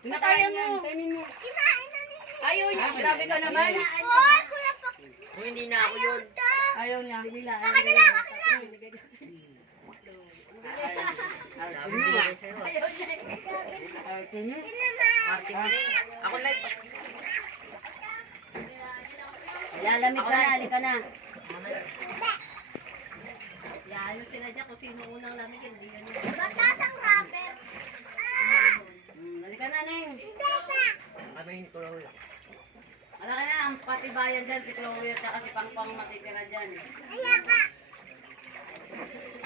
Kaya mo. Kainin mo. Ayaw niya. Grabe ka naman. Kung hindi na ako yun. Ayaw niya. Akin na lang, akin na lang. Ayaw niya. Arte mo. Ako na. Lalamig ka na, halika na. Yayo sila dyan kung sino unang lamig. Hindi yan yun. Batasang rubber. Halika na, Neng. Kami hindi ko lang. Halika na, ang patibayan dyan. Si Chloe at saka si Pangpang matitira dyan. Ayaka.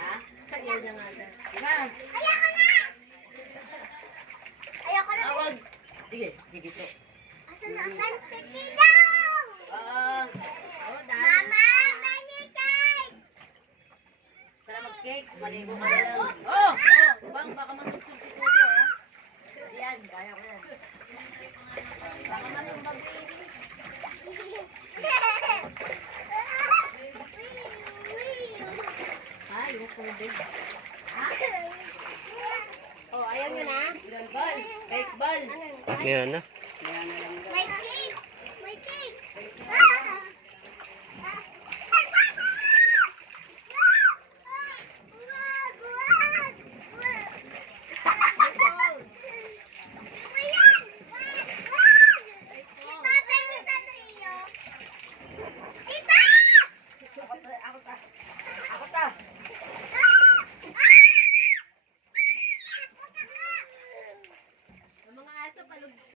Ha? Kaya niya nga dyan. Diba? Ayaka na. Ayoko na. Tawag. Sige, sige to. Asan na? Asan? Tikilaw. Oh, dahil. Mama, mani cake. Tara mag-cake. Maligo ka na lang. Oh! Bang, baka masuksok si Kuko, ha? Yan, kaya ko yan. Baka malumbag. Ay, yung tubig. Oh, ayaw nyo na? Ilan bal? Cake bal. Meron na. May cake. May cake. Ako ta.